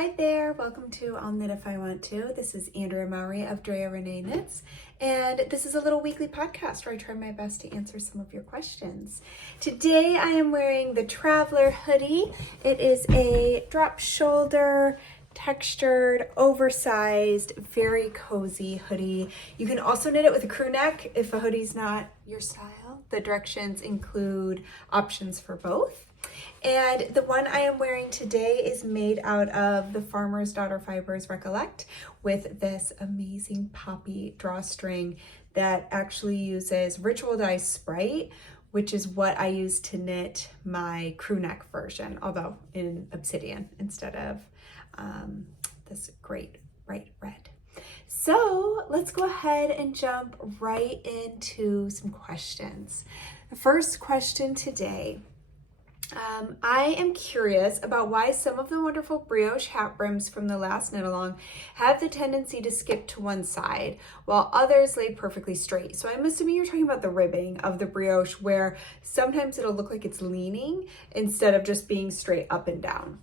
Hi there, welcome to I'll Knit If I Want To. This is Andrea Mowry of Drea Renee Knits, and this is a little weekly podcast where I try my best to answer some of your questions. Today I am wearing the Traveler hoodie. It is a drop shoulder, textured, oversized, very cozy hoodie. You can also knit it with a crew neck if a hoodie's not your style. The directions include options for both. And the one I am wearing today is made out of the Farmer's Daughter Fibers Recollect with this amazing poppy drawstring that actually uses ritual dye Sprite, which is what I use to knit my crew neck version, although in obsidian instead of this great bright red. So let's go ahead and jump right into some questions. The first question today. I am curious about why some of the wonderful brioche hat brims from the last knit along have the tendency to skip to one side while others lay perfectly straight. So I'm assuming you're talking about the ribbing of the brioche where sometimes it'll look like it's leaning instead of just being straight up and down.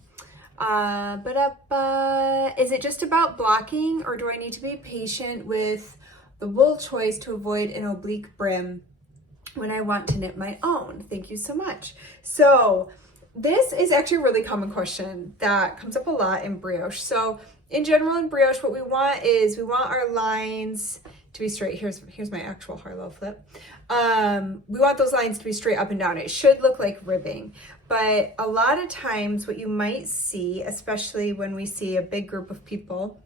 Is it just about blocking, or do I need to be patient with the wool choice to avoid an oblique brim when I want to knit my own? Thank you so much. So this is actually a really common question that comes up a lot in brioche. So in general in brioche, what we want is we want our lines to be straight. Here's my actual Harlow flip. We want those lines to be straight up and down. It should look like ribbing. But a lot of times what you might see, especially when we see a big group of people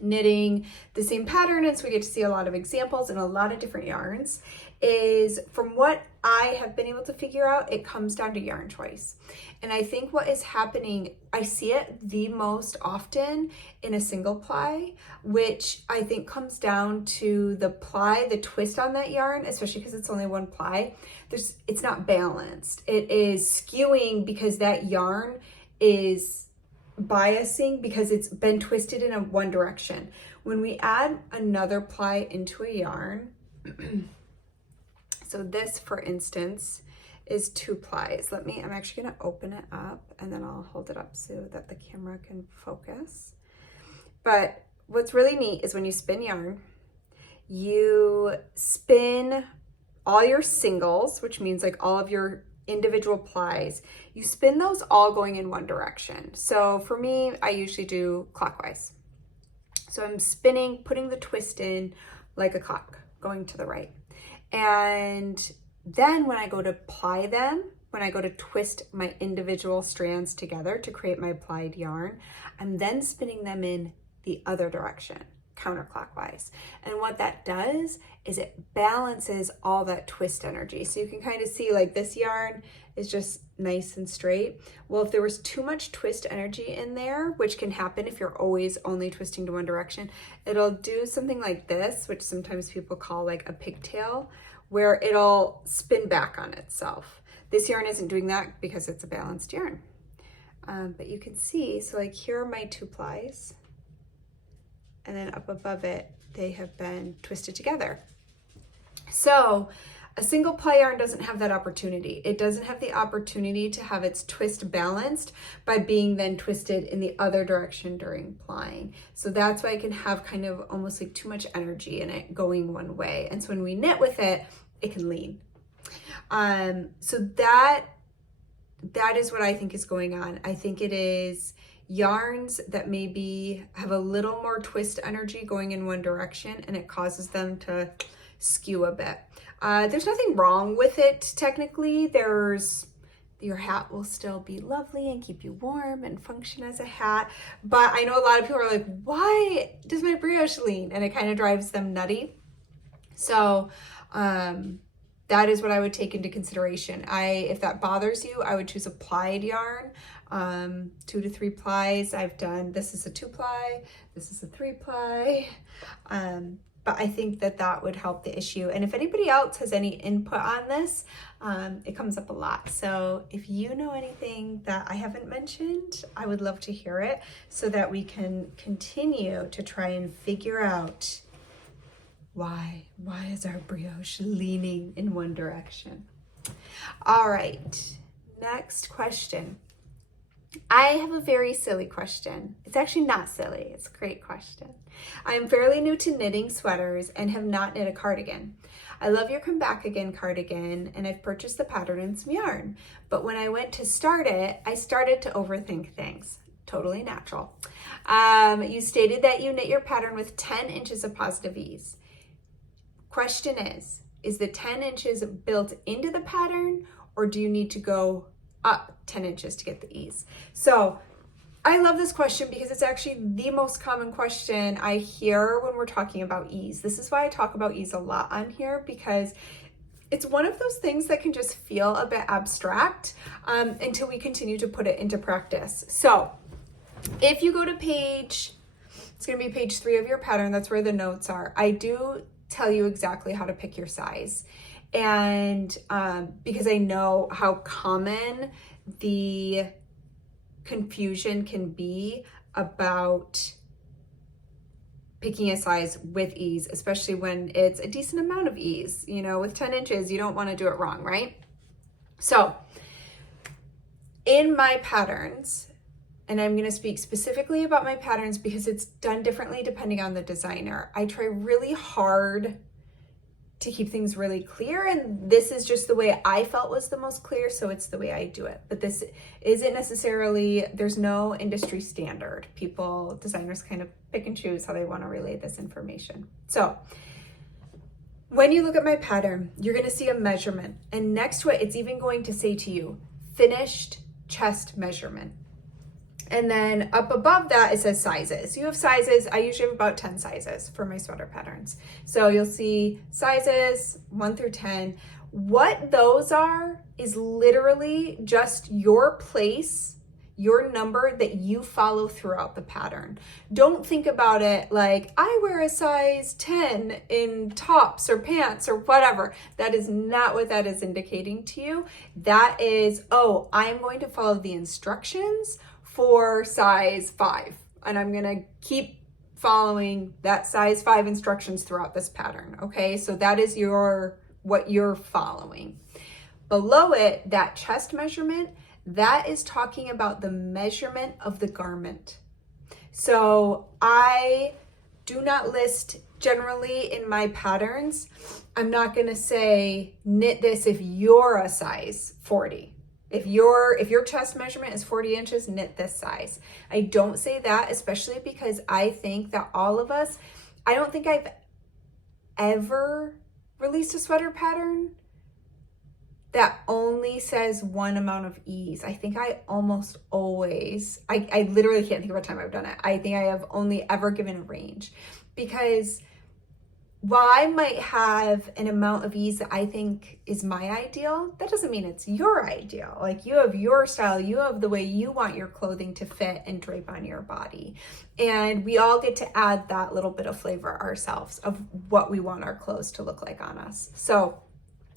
knitting the same pattern, and so we get to see a lot of examples and a lot of different yarns, is from what I have been able to figure out, it comes down to yarn choice. And I think what is happening, I see it the most often in a single ply, which I think comes down to the ply, the twist on that yarn, especially because it's only one ply. It's not balanced. It is skewing because that yarn is biasing because it's been twisted in one direction. When we add another ply into a yarn, so this, for instance, is 2 plies. I'm actually gonna open it up and then I'll hold it up so that the camera can focus. But what's really neat is when you spin yarn, you spin all your singles, which means like all of your individual plies, you spin those all going in one direction. So for me, I usually do clockwise. So I'm spinning, putting the twist in like a clock, going to the right. And then when I go to ply them, when I go to twist my individual strands together to create my plied yarn, I'm then spinning them in the other direction, counterclockwise. And what that does is it balances all that twist energy. So you can kind of see like this yarn is just nice and straight. Well, if there was too much twist energy in there, which can happen if you're always only twisting to one direction, it'll do something like this, which sometimes people call like a pigtail, where it'll spin back on itself. This yarn isn't doing that because it's a balanced yarn. But you can see, so like here are my 2 plies, and then up above it, they have been twisted together. So a single ply yarn doesn't have that opportunity. It doesn't have the opportunity to have its twist balanced by being then twisted in the other direction during plying. So that's why it can have kind of almost like too much energy in it going one way. And so when we knit with it, it can lean. So that is what I think is going on. I think it is yarns that maybe have a little more twist energy going in one direction, and it causes them to skew a bit. There's nothing wrong with it technically. Your hat will still be lovely and keep you warm and function as a hat. But I know a lot of people are like, why does my brioche lean? And it kind of drives them nutty. So that is what I would take into consideration. If that bothers you, I would choose a plied yarn, 2 to 3 plies. This is a 2 ply, this is a 3 ply. But I think that would help the issue. And if anybody else has any input on this, it comes up a lot. So if you know anything that I haven't mentioned, I would love to hear it so that we can continue to try and figure out why is our brioche leaning in one direction? All right, next question. I have a very silly question. It's actually not silly. It's a great question. I'm fairly new to knitting sweaters and have not knit a cardigan. I love your comebackigan cardigan and I've purchased the pattern and some yarn. But when I went to start it, I started to overthink things. Totally natural. You stated that you knit your pattern with 10 inches of positive ease. Question is the 10 inches built into the pattern or do you need to go up 10 inches to get the ease? So I love this question because it's actually the most common question I hear when we're talking about ease. This is why I talk about ease a lot on here, because it's one of those things that can just feel a bit abstract until we continue to put it into practice. So if you go to it's going to be page 3 of your pattern, that's where the notes are. I do tell you exactly how to pick your size. And because I know how common the confusion can be about picking a size with ease, especially when it's a decent amount of ease. You know, with 10 inches, you don't want to do it wrong, right? So in my patterns, and I'm going to speak specifically about my patterns because it's done differently depending on the designer. I try really hard to keep things really clear, and this is just the way I felt was the most clear, so it's the way I do it. But this isn't necessarily, there's no industry standard. Designers kind of pick and choose how they want to relay this information. So when you look at my pattern, you're going to see a measurement, and next to it, it's even going to say to you, finished chest measurement. And then up above that, it says sizes. You have sizes. I usually have about 10 sizes for my sweater patterns. So you'll see sizes 1 through 10. What those are is literally just your place, your number that you follow throughout the pattern. Don't think about it like, I wear a size 10 in tops or pants or whatever. That is not what that is indicating to you. That is, oh, I'm going to follow the instructions for size 5, and I'm gonna keep following that size 5 instructions throughout this pattern, okay? So that is what you're following. Below it, that chest measurement, that is talking about the measurement of the garment. So I do not list generally in my patterns, I'm not gonna say knit this if you're a size 40. If your chest measurement is 40 inches, knit this size. I don't say that, especially because I think that all of us, I don't think I've ever released a sweater pattern that only says one amount of ease. I think I almost always, I literally can't think of a time I've done it. I think I have only ever given a range, because while I might have an amount of ease that I think is my ideal, that doesn't mean it's your ideal. Like, you have your style, you have the way you want your clothing to fit and drape on your body. And we all get to add that little bit of flavor ourselves of what we want our clothes to look like on us. So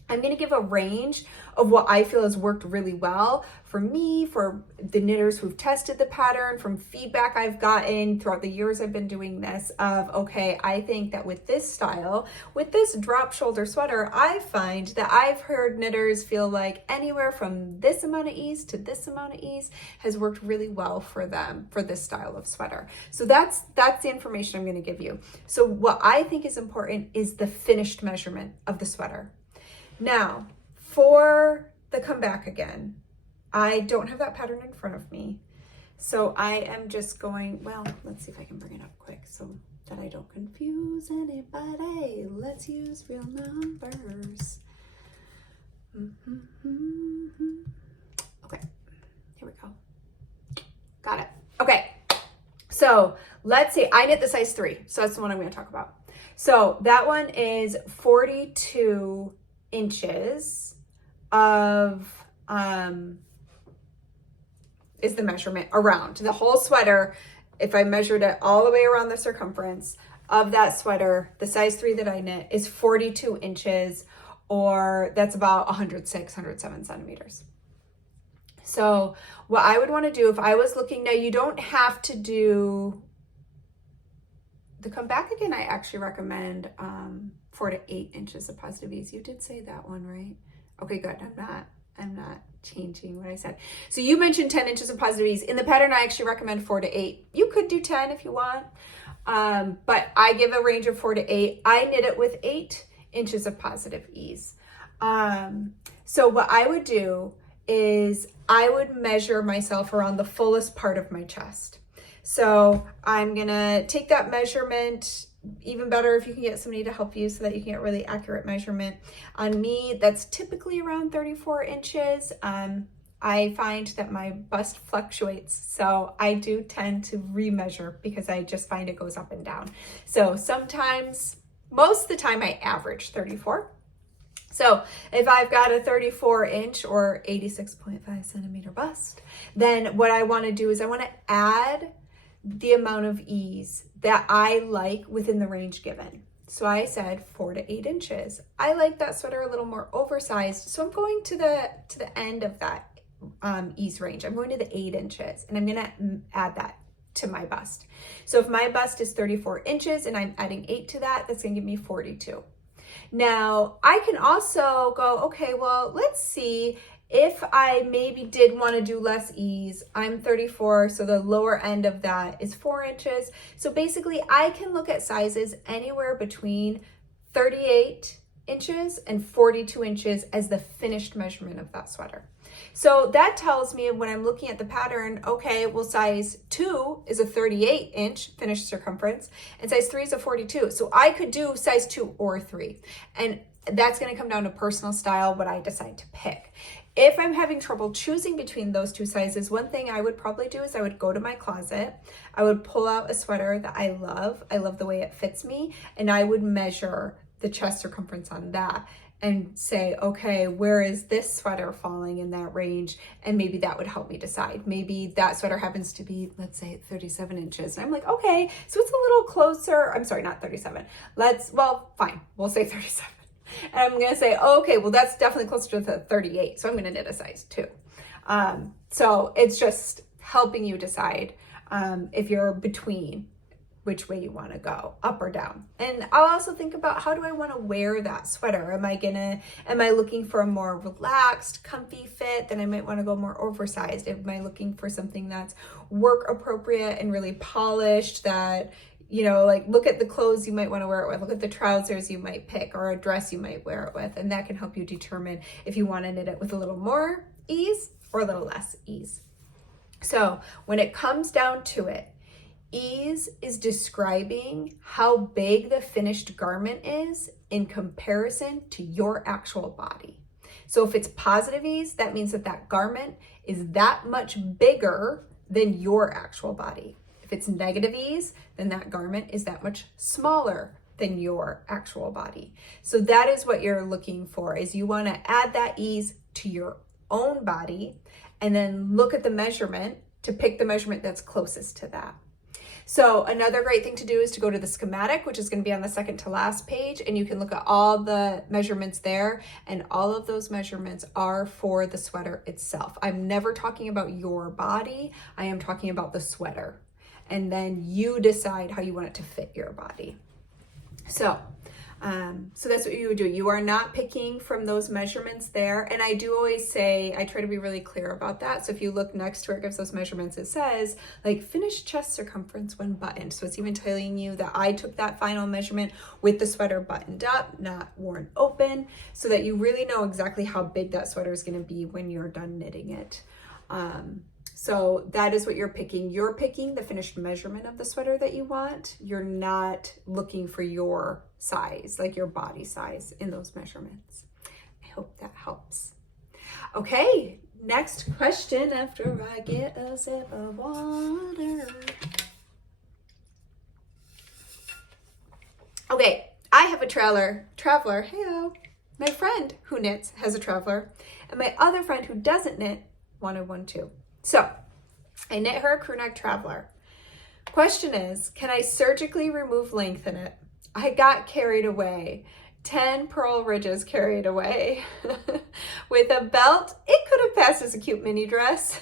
I'm going to give a range of what I feel has worked really well for me, for the knitters who've tested the pattern, from feedback I've gotten throughout the years I've been doing this of, okay, I think that with this style, with this drop shoulder sweater, I find that I've heard knitters feel like anywhere from this amount of ease to this amount of ease has worked really well for them for this style of sweater. So that's the information I'm going to give you. So what I think is important is the finished measurement of the sweater. Now, for the comebackigan, I don't have that pattern in front of me. So I am just going, well, let's see if I can bring it up quick so that I don't confuse anybody. Let's use real numbers. Okay, here we go. Got it. Okay, so let's see, I knit the size 3. So that's the one I'm going to talk about. So that one is 42 inches of is the measurement around the whole sweater. If I measured it all the way around the circumference of that sweater, the size 3 that I knit is 42 inches, or that's about 106, 107 centimeters. So what I would want to do if I was looking, now you don't have to do the comebackigan. I actually recommend 4 to 8 inches of positive ease. You did say that one, right? Okay, good. I'm not changing what I said. So you mentioned 10 inches of positive ease. In the pattern, I actually recommend 4 to 8. You could do 10 if you want, but I give a range of 4 to 8. I knit it with 8 inches of positive ease. So what I would do is I would measure myself around the fullest part of my chest. So I'm gonna take that measurement. Even better if you can get somebody to help you so that you can get really accurate measurement. On me, that's typically around 34 inches. I find that my bust fluctuates, so I do tend to remeasure because I just find it goes up and down. So sometimes, most of the time, I average 34. So if I've got a 34 inch or 86.5 centimeter bust, then what I want to do is I want to add the amount of ease that I like within the range given. So I said 4 to 8 inches. I like that sweater a little more oversized, so I'm going to the end of that ease range. I'm going to the 8 inches, and I'm gonna add that to my bust. So if my bust is 34 inches and I'm adding 8 to that, that's gonna give me 42. Now I can also go, okay, well, let's see if I maybe did want to do less ease. I'm 34, so the lower end of that is 4 inches. So basically I can look at sizes anywhere between 38 inches and 42 inches as the finished measurement of that sweater. So that tells me when I'm looking at the pattern, okay, well, size 2 is a 38 inch finished circumference and size 3 is a 42. So I could do size 2 or 3. And that's going to come down to personal style, what I decide to pick. If I'm having trouble choosing between those two sizes, one thing I would probably do is I would go to my closet. I would pull out a sweater that I love. I love the way it fits me. And I would measure the chest circumference on that and say, okay, where is this sweater falling in that range? And maybe that would help me decide. Maybe that sweater happens to be, let's say, 37 inches. And I'm like, okay, so it's a little closer. I'm sorry, not 37. Well, fine, we'll say 37. And I'm going to say, oh, okay, well, that's definitely closer to the 38. So I'm going to knit a size 2. So it's just helping you decide if you're between which way you want to go, up or down. And I'll also think about, how do I want to wear that sweater? Am I looking for a more relaxed, comfy fit? Then I might want to go more oversized. Am I looking for something that's work appropriate and really polished, that, you know, like, look at the clothes you might want to wear it with, look at the trousers you might pick, or a dress you might wear it with. And that can help you determine if you want to knit it with a little more ease or a little less ease. So when it comes down to it, ease is describing how big the finished garment is in comparison to your actual body. So if it's positive ease, that means that that garment is that much bigger than your actual body. If it's negative ease, then that garment is that much smaller than your actual body. So that is what you're looking for, is you want to add that ease to your own body and then look at the measurement to pick the measurement that's closest to that. So another great thing to do is to go to the schematic, which is going to be on the second to last page, and you can look at all the measurements there, and all of those measurements are for the sweater itself. I'm never talking about your body. I am talking about the sweater, and then you decide how you want it to fit your body. So that's what you would do. You are not picking from those measurements there. And I do always say, I try to be really clear about that. So if you look next to where it gives those measurements, it says like finished chest circumference when buttoned. So it's even telling you that I took that final measurement with the sweater buttoned up, not worn open, so that you really know exactly how big that sweater is going to be when you're done knitting it. So that is what you're picking. You're picking the finished measurement of the sweater that you want. You're not looking for your size, like your body size in those measurements. I hope that helps. Okay, next question after I get a sip of water. Okay, I have a traveler, heyo. My friend who knits has a traveler, and my other friend who doesn't knit wanted one too. So I knit her a crew neck traveler. Question is, can I surgically remove length in it? I got carried away. 10 pearl ridges carried away. With a belt, it could have passed as a cute mini dress.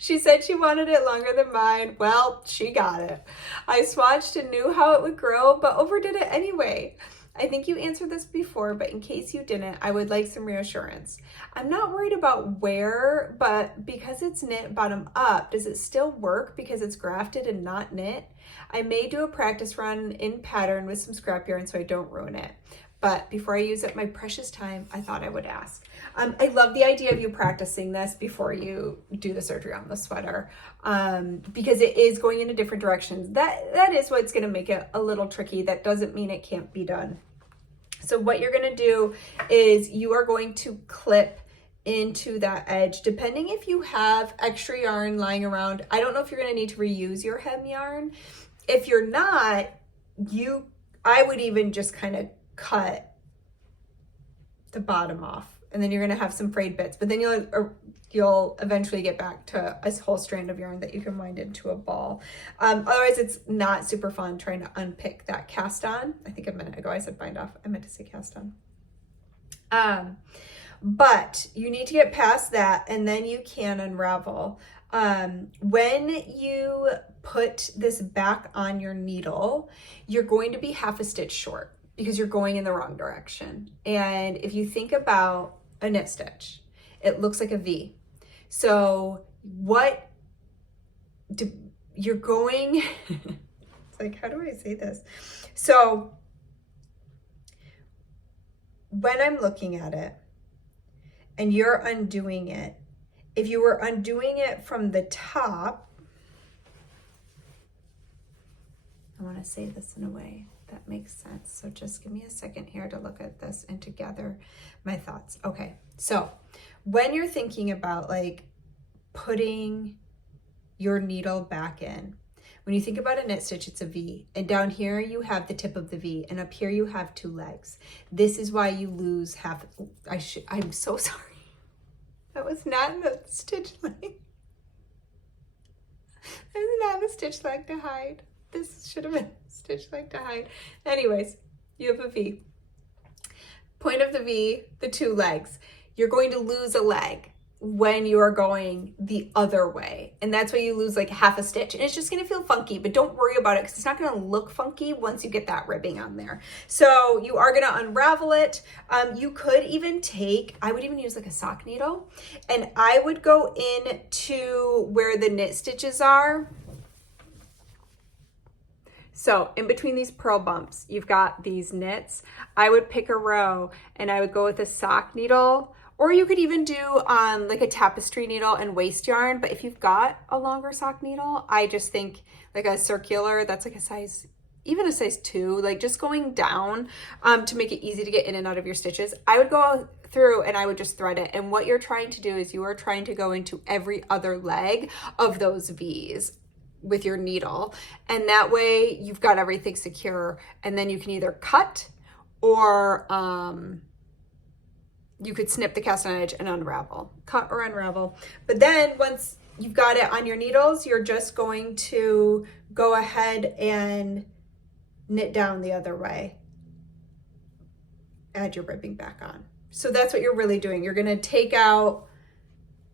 She said she wanted it longer than mine. Well, she got it. I swatched and knew how it would grow, but overdid it anyway. I think you answered this before, but in case you didn't, I would like some reassurance. I'm not worried about where, but because it's knit bottom up, does it still work because it's grafted and not knit? I may do a practice run in pattern with some scrap yarn so I don't ruin it. But before I use up my precious time, I thought I would ask. I love the idea of you practicing this before you do the surgery on the sweater, because it is going in a different direction. That is what's going to make it a little tricky. That doesn't mean it can't be done. So what you're going to do is you are going to clip into that edge, depending if you have extra yarn lying around. I don't know if you're going to need to reuse your hem yarn. If you're not, I would even just kind of cut the bottom off, and then you're going to have some frayed bits, but then you'll eventually get back to a whole strand of yarn that you can wind into a ball. Otherwise it's not super fun trying to unpick that cast on. I think a minute ago I said bind off. I meant to say cast on. But you need to get past that, and then you can unravel. When you put this back on your needle, you're going to be half a stitch short because you're going in the wrong direction. And if you think about a knit stitch, it looks like a V. So you're going, it's like, how do I say this? So when I'm looking at it and you're undoing it, if you were undoing it from the top, I want to say this in a way that makes sense. So just give me a second here to look at this and to gather my thoughts. Okay, so when you're thinking about like putting your needle back in, when you think about a knit stitch, it's a V, and down here you have the tip of the V, and up here you have two legs. This is why you lose half. I'm so sorry. That was not in the stitch leg. That was not the stitch leg to hide. This should have been stitch leg to hide. Anyways, you have a V. Point of the V, the two legs. You're going to lose a leg when you are going the other way. And that's why you lose like half a stitch. And it's just going to feel funky, but don't worry about it because it's not going to look funky once you get that ribbing on there. So you are going to unravel it. You could even I would even use like a sock needle, and I would go in to where the knit stitches are. So in between these purl bumps, you've got these knits. I would pick a row and I would go with a sock needle, or you could even do like a tapestry needle and waste yarn. But if you've got a longer sock needle, I just think like a circular, that's like a size, even a size 2, like just going down to make it easy to get in and out of your stitches. I would go through and I would just thread it. And what you're trying to do is you are trying to go into every other leg of those V's with your needle, and that way you've got everything secure, and then you can either cut or you could snip the cast on edge and unravel, cut or unravel. But then once you've got it on your needles, you're just going to go ahead and knit down the other way, add your ribbing back on. So that's what you're really doing. You're going to take out,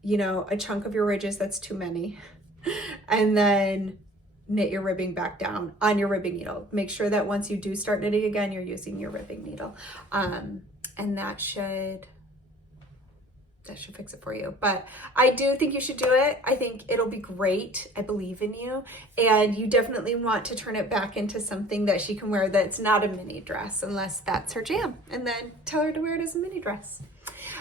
you know, a chunk of your ridges, that's too many, and then knit your ribbing back down on your ribbing needle. Make sure that once you do start knitting again, you're using your ribbing needle. And that should fix it for you. But I do think you should do it. I think it'll be great. I believe in you. And you definitely want to turn it back into something that she can wear that's not a mini dress, unless that's her jam. And then tell her to wear it as a mini dress.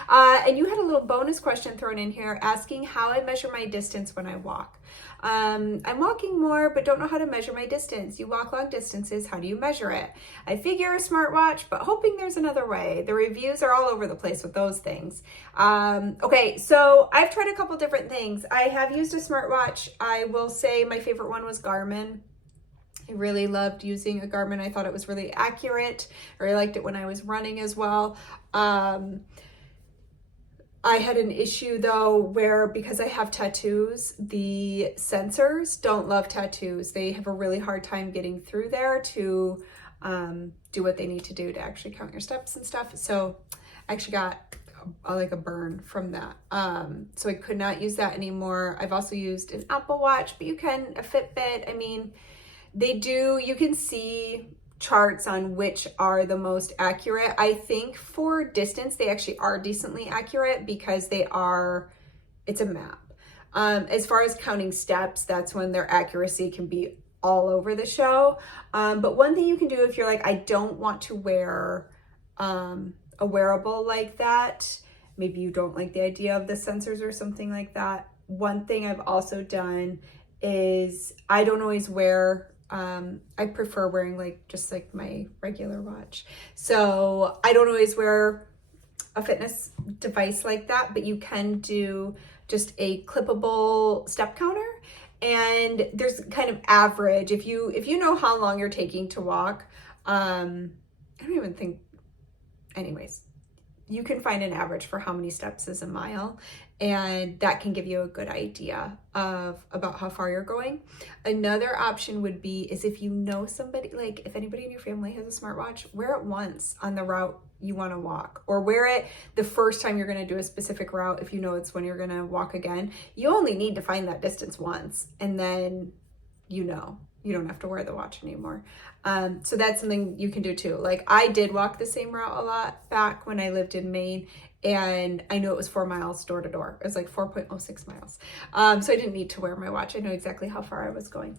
And you had a little bonus question thrown in here asking how I measure my distance when I walk. I'm walking more, but don't know how to measure my distance. You walk long distances. How do you measure it? I figure a smartwatch, but hoping there's another way. The reviews are all over the place with those things. Okay, so I've tried a couple different things. I have used a smartwatch. I will say my favorite one was Garmin. I really loved using a Garmin. I thought it was really accurate. I really liked it when I was running as well. I had an issue though where, because I have tattoos, the sensors don't love tattoos. They have a really hard time getting through there to do what they need to do to actually count your steps and stuff. So I actually got like a burn from that. So I could not use that anymore. I've also used an Apple Watch, but you can, a Fitbit. I mean, they do, you can see charts on which are the most accurate. I think for distance, they actually are decently accurate because it's a map. As far as counting steps, that's when their accuracy can be all over the show. But one thing you can do if you're like, I don't want to wear a wearable like that, maybe you don't like the idea of the sensors or something like that. One thing I've also done is I don't always wear, I prefer wearing like just like my regular watch. So I don't always wear a fitness device like that, but you can do just a clippable step counter. And there's kind of average, if you know how long you're taking to walk, I don't even think, anyways, you can find an average for how many steps is a mile, and that can give you a good idea of about how far you're going. Another option would be is if you know somebody, like if anybody in your family has a smartwatch, wear it once on the route you want to walk, or wear it the first time you're going to do a specific route. If you know it's when you're going to walk again, you only need to find that distance once, and then you don't have to wear the watch anymore. So that's something you can do too. Like I did walk the same route a lot back when I lived in Maine, and I knew it was 4 miles door to door. It was like 4.06 miles. So I didn't need to wear my watch. I know exactly how far I was going.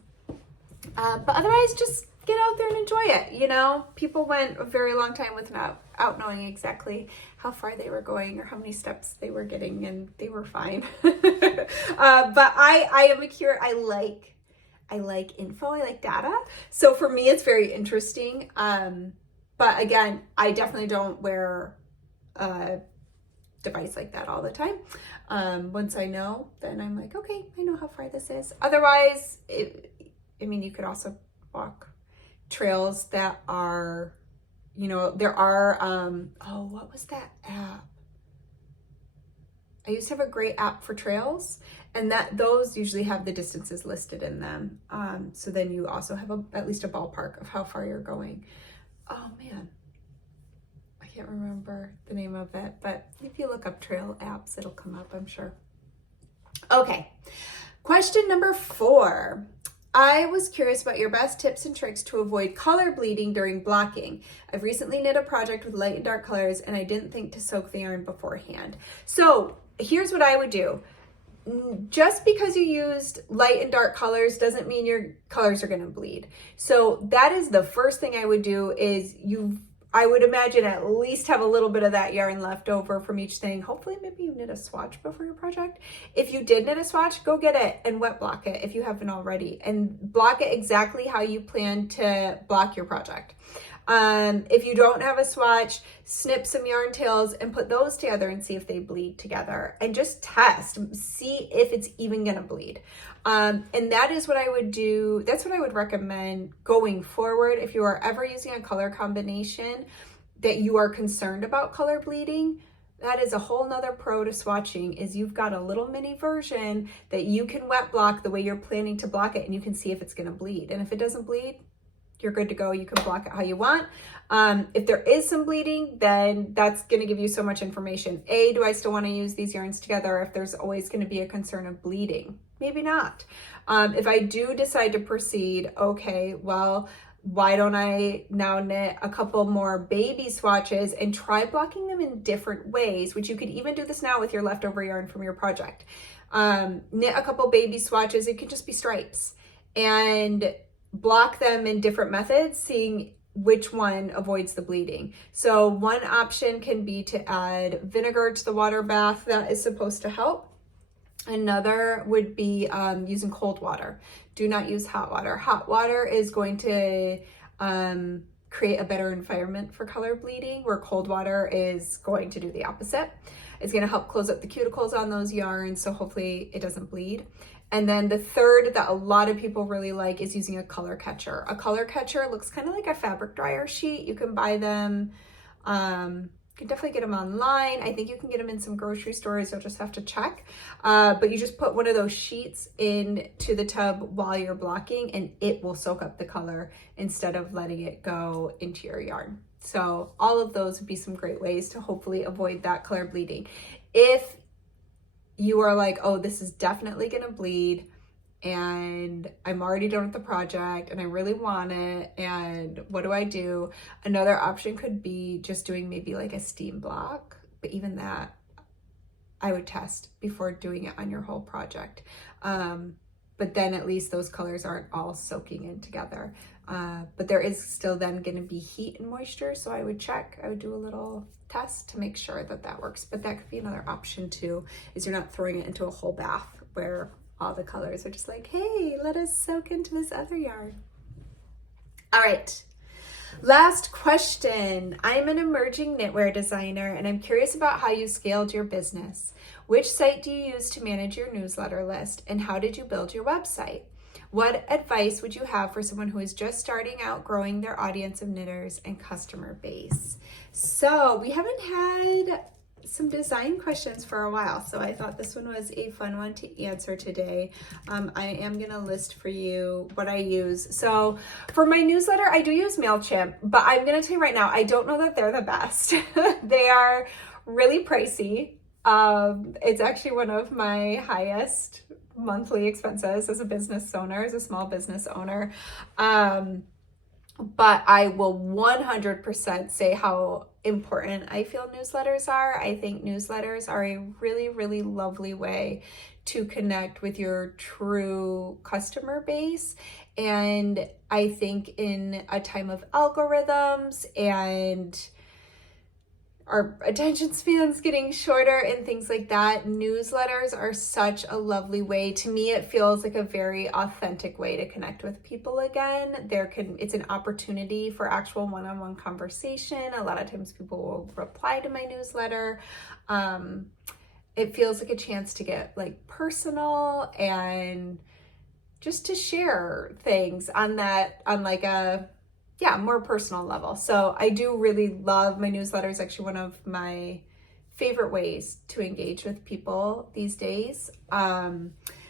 But otherwise, just get out there and enjoy it. You know, people went a very long time without knowing exactly how far they were going or how many steps they were getting, and they were fine. But I am a curious, I like info, I like data. So for me, it's very interesting. But again, I definitely don't wear a device like that all the time. Once I know, then I'm like, okay, I know how far this is. Otherwise, you could also walk trails that are, there are, what was that app? I used to have a great app for trails, and those usually have the distances listed in them. So then you also have at least a ballpark of how far you're going. Oh man, I can't remember the name of it, but if you look up trail apps, it'll come up, I'm sure. Okay, question number 4. I was curious about your best tips and tricks to avoid color bleeding during blocking. I've recently knit a project with light and dark colors, and I didn't think to soak the yarn beforehand. So here's what I would do. Just because you used light and dark colors doesn't mean your colors are going to bleed. So that is the first thing I would do is I would imagine at least have a little bit of that yarn left over from each thing. Hopefully maybe you knit a swatch before your project. If you did knit a swatch, go get it and wet block it if you haven't already, and block it exactly how you plan to block your project. If you don't have a swatch, snip some yarn tails and put those together and see if they bleed together, and just test, see if it's even gonna bleed. And that is what I would do. That's what I would recommend going forward. If you are ever using a color combination that you are concerned about color bleeding, that is a whole nother pro to swatching, is you've got a little mini version that you can wet block the way you're planning to block it, and you can see if it's gonna bleed. And if it doesn't bleed, you're good to go. You can block it how you want. If there is some bleeding, then that's going to give you so much information. Do I still want to use these yarns together if there's always going to be a concern of bleeding? Maybe not. If I do decide to proceed, okay, well, why don't I now knit a couple more baby swatches and try blocking them in different ways, which you could even do this now with your leftover yarn from your project. Knit a couple baby swatches. It could just be stripes, and block them in different methods, seeing which one avoids the bleeding. So one option can be to add vinegar to the water bath. That is supposed to help. Another would be using cold water. Do not use hot water. Hot water is going to create a better environment for color bleeding, where cold water is going to do the opposite. It's going to help close up the cuticles on those yarns, so hopefully it doesn't bleed. And then the third that a lot of people really like is using a color catcher. A color catcher looks kind of like a fabric dryer sheet. You can buy them. You can definitely get them online. I think you can get them in some grocery stores. You'll just have to check. But you just put one of those sheets into the tub while you're blocking, and it will soak up the color instead of letting it go into your yarn. So all of those would be some great ways to hopefully avoid that color bleeding. If you are like, oh, this is definitely gonna bleed, and I'm already done with the project and I really want it, and what do I do? Another option could be just doing maybe like a steam block, but even that I would test before doing it on your whole project. But then at least those colors aren't all soaking in together. But there is still then going to be heat and moisture, so I would do a little test to make sure that that works. But that could be another option too, is you're not throwing it into a whole bath where all the colors are just like, hey, let us soak into this other yarn. All right. Last question. I'm an emerging knitwear designer and I'm curious about how you scaled your business. Which site do you use to manage your newsletter list, and how did you build your website? What advice would you have for someone who is just starting out growing their audience of knitters and customer base? So we haven't had some design questions for a while, so I thought this one was a fun one to answer today. I am going to list for you what I use. So for my newsletter, I do use MailChimp, but I'm going to tell you right now, I don't know that they're the best. They are really pricey. It's actually one of my highest monthly expenses as a business owner, as a small business owner. But I will 100% say how important I feel newsletters are. I think newsletters are a really, really lovely way to connect with your true customer base. And I think in a time of algorithms and our attention spans getting shorter and things like that, newsletters are such a lovely way. To me, it feels like a very authentic way to connect with people again. It's an opportunity for actual one-on-one conversation. A lot of times people will reply to my newsletter. It feels like a chance to get like personal and just to share things on like a more personal level. So I do really love my newsletters. Actually, one of my favorite ways to engage with people these days.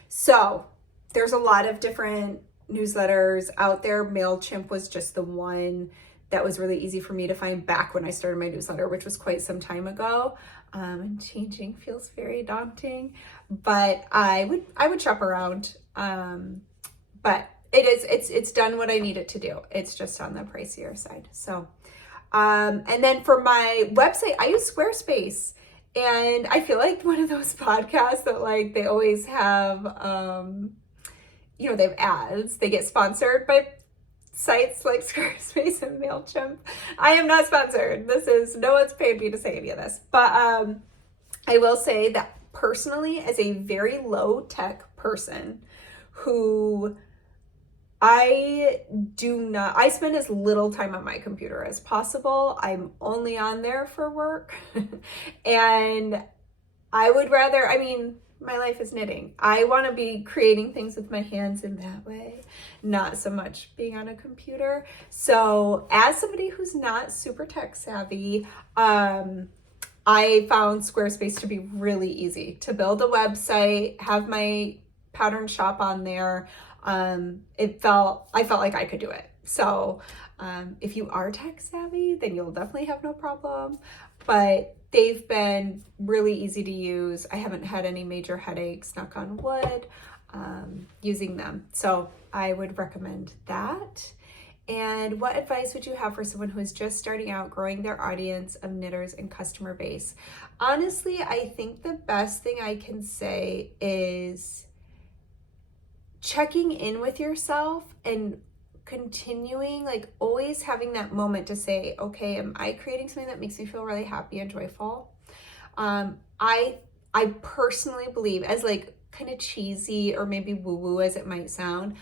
So there's a lot of different newsletters out there. MailChimp was just the one that was really easy for me to find back when I started my newsletter, which was quite some time ago. And changing feels very daunting, but I would shop around. But it's done what I need it to do. It's just on the pricier side. So, and then for my website, I use Squarespace, and I feel like one of those podcasts that like they always have, they have ads. They get sponsored by sites like Squarespace and MailChimp. I am not sponsored. No one's paid me to say any of this, but I will say that personally, as a very low tech person who I spend as little time on my computer as possible. I'm only on there for work. And I would rather, my life is knitting. I want to be creating things with my hands in that way, not so much being on a computer. So as somebody who's not super tech savvy, I found Squarespace to be really easy to build a website, have my pattern shop on there. I felt like I could do it. So, if you are tech savvy, then you'll definitely have no problem, but they've been really easy to use. I haven't had any major headaches, knock on wood, using them. So I would recommend that. And what advice would you have for someone who is just starting out growing their audience of knitters and customer base? Honestly, I think the best thing I can say is checking in with yourself and continuing, like always having that moment to say, okay, am I creating something that makes me feel really happy and joyful? I personally believe, as like kind of cheesy or maybe woo-woo as it might sound,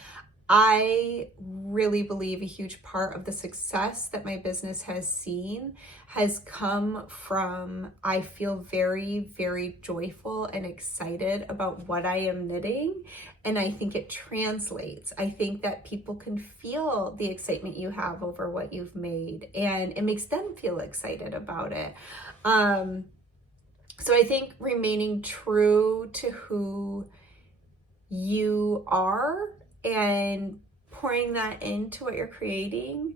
I really believe a huge part of the success that my business has seen has come from, I feel very, very joyful and excited about what I am knitting. And I think it translates. I think that people can feel the excitement you have over what you've made, and it makes them feel excited about it. So I think remaining true to who you are and pouring that into what you're creating,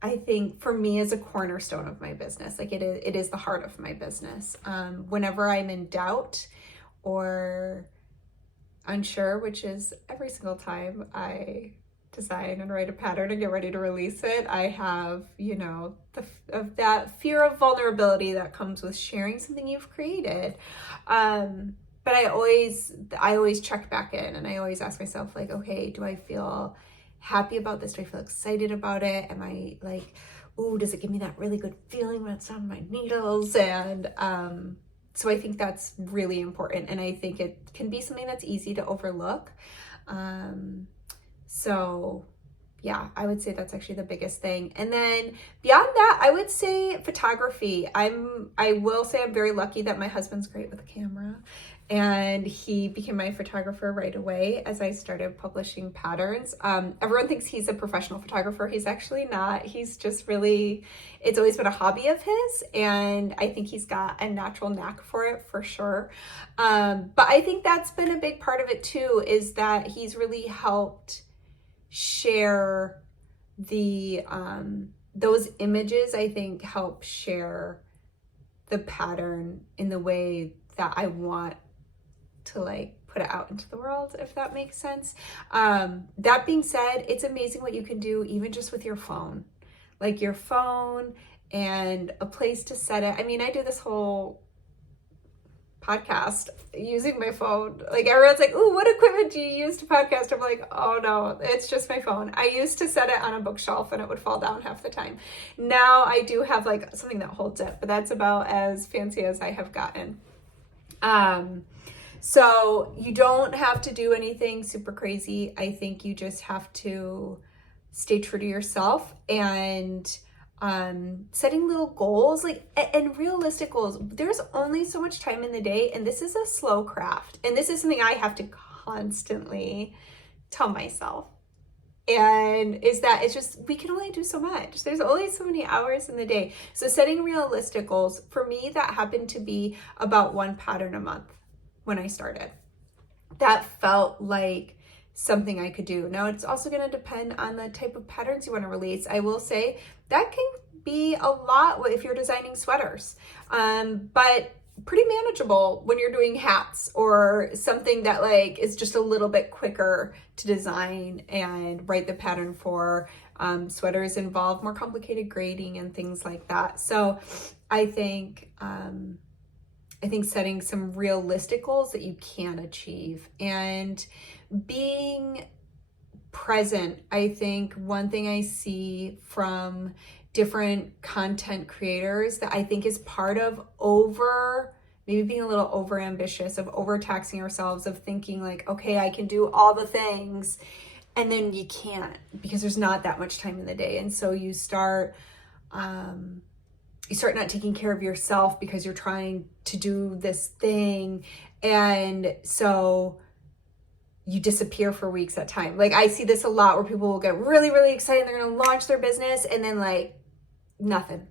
I think for me is a cornerstone of my business. Like it is the heart of my business. Whenever I'm in doubt or unsure, which is every single time I design and write a pattern and get ready to release it, I have, you know, that fear of vulnerability that comes with sharing something you've created. But I always check back in, and I always ask myself, like, okay, do I feel happy about this? Do I feel excited about it? Am I like, ooh, does it give me that really good feeling when it's on my needles? And so I think that's really important, and I think it can be something that's easy to overlook. So yeah, I would say that's actually the biggest thing. And then beyond that, I would say photography. I will say I'm very lucky that my husband's great with a camera, and he became my photographer right away as I started publishing patterns. Everyone thinks he's a professional photographer. He's actually not. He's just really, it's always been a hobby of his, and I think he's got a natural knack for it for sure. But I think that's been a big part of it too, is that he's really helped share the those images. I think help share the pattern in the way that I want to like put it out into the world, if that makes sense. That being said, it's amazing what you can do even just with your phone, like your phone and a place to set it. I mean, I do this whole podcast using my phone. Like everyone's like, ooh, what equipment do you use to podcast? I'm like, oh no, it's just my phone. I used to set it on a bookshelf and it would fall down half the time. Now I do have like something that holds it, but that's about as fancy as I have gotten. So you don't have to do anything super crazy. I think you just have to stay true to yourself and setting little goals, like, and realistic goals. There's only so much time in the day, and this is a slow craft. And this is something I have to constantly tell myself. And is that it's just, we can only do so much. There's only so many hours in the day. So setting realistic goals, for me, that happened to be about one pattern a month when I started. That felt like something I could do. Now it's also going to depend on the type of patterns you want to release. I will say that can be a lot if you're designing sweaters, but pretty manageable when you're doing hats or something that like is just a little bit quicker to design and write the pattern for. Sweaters involve more complicated grading and things like that. So I think setting some realistic goals that you can achieve and being present. I think one thing I see from different content creators that I think is part of maybe being a little over ambitious, of overtaxing ourselves, of thinking like, okay, I can do all the things, and then you can't because there's not that much time in the day. And so you start not taking care of yourself because you're trying to do this thing. And so you disappear for weeks at a time. Like I see this a lot where people will get really, really excited. They're going to launch their business and then like nothing.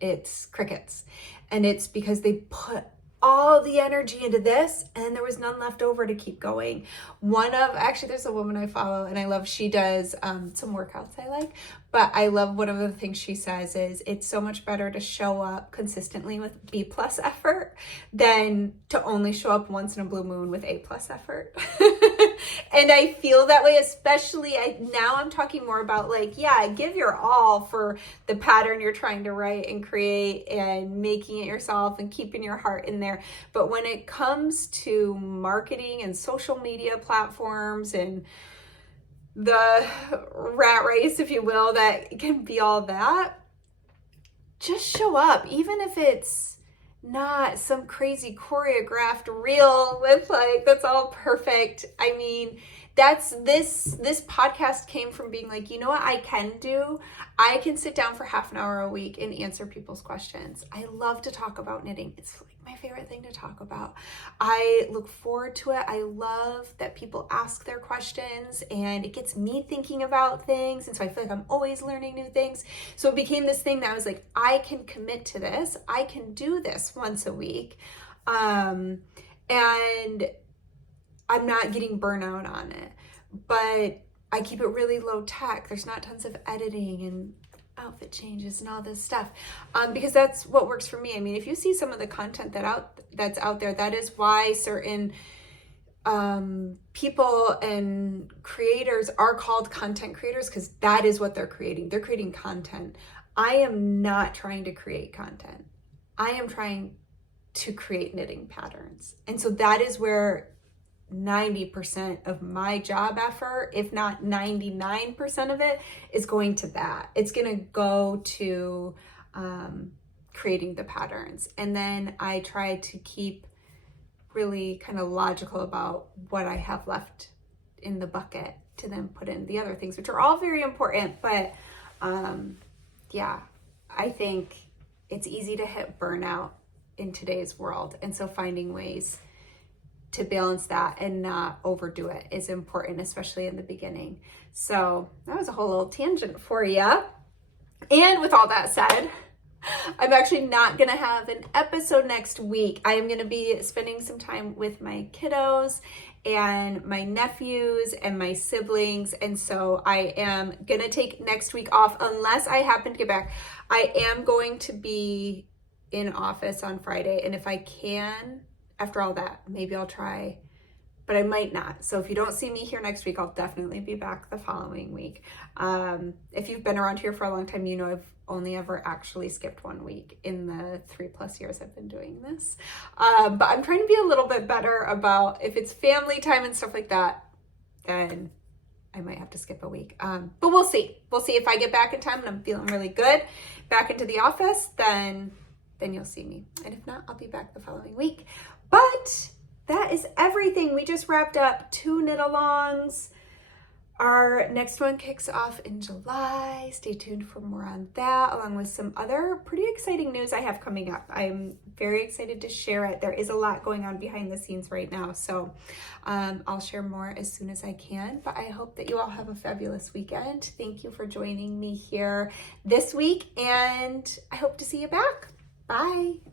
It's crickets. And it's because they put all the energy into this and there was none left over to keep going. There's a woman I follow and I love, she does some workouts I like, but I love one of the things she says is it's so much better to show up consistently with B+ effort than to only show up once in a blue moon with A+ effort. And I feel that way, especially now I'm talking more about like, yeah, give your all for the pattern you're trying to write and create and making it yourself and keeping your heart in there. But when it comes to marketing and social media platforms and the rat race, if you will, that can be all that, just show up, even if it's not some crazy choreographed reel with like, that's all perfect. I mean, this podcast came from being like, you know what I can do? I can sit down for half an hour a week and answer people's questions. I love to talk about knitting. It's like my favorite thing to talk about. I look forward to it. I love that people ask their questions and it gets me thinking about things. And so I feel like I'm always learning new things. So it became this thing that I was like, I can commit to this. I can do this once a week. And I'm not getting burnout on it, but I keep it really low tech. There's not tons of editing and outfit changes and all this stuff, because that's what works for me. I mean, if you see some of the content that's out there, that is why certain people and creators are called content creators because that is what they're creating. They're creating content. I am not trying to create content. I am trying to create knitting patterns. And so that is where 90% of my job effort, if not 99% of it, is going to that. It's going to go to creating the patterns. And then I try to keep really kind of logical about what I have left in the bucket to then put in the other things, which are all very important. But yeah, I think it's easy to hit burnout in today's world. And so finding ways to balance that and not overdo it is important, especially in the beginning. So that was a whole little tangent for you. And with all that said, I'm actually not going to have an episode next week. I am going to be spending some time with my kiddos and my nephews and my siblings. And so I am going to take next week off unless I happen to get back. I am going to be in office on Friday. And if I can, after all that, maybe I'll try, but I might not. So if you don't see me here next week, I'll definitely be back the following week. If you've been around here for a long time, you know I've only ever actually skipped 1 week in the 3+ years I've been doing this. But I'm trying to be a little bit better about if it's family time and stuff like that, then I might have to skip a week. But we'll see. We'll see if I get back in time and I'm feeling really good back into the office, then you'll see me. And if not, I'll be back the following week. But that is everything. We just wrapped up 2 knit-alongs. Our next one kicks off in July. Stay tuned for more on that, along with some other pretty exciting news I have coming up. I'm very excited to share it. There is a lot going on behind the scenes right now, so I'll share more as soon as I can. But I hope that you all have a fabulous weekend. Thank you for joining me here this week, and I hope to see you back. Bye.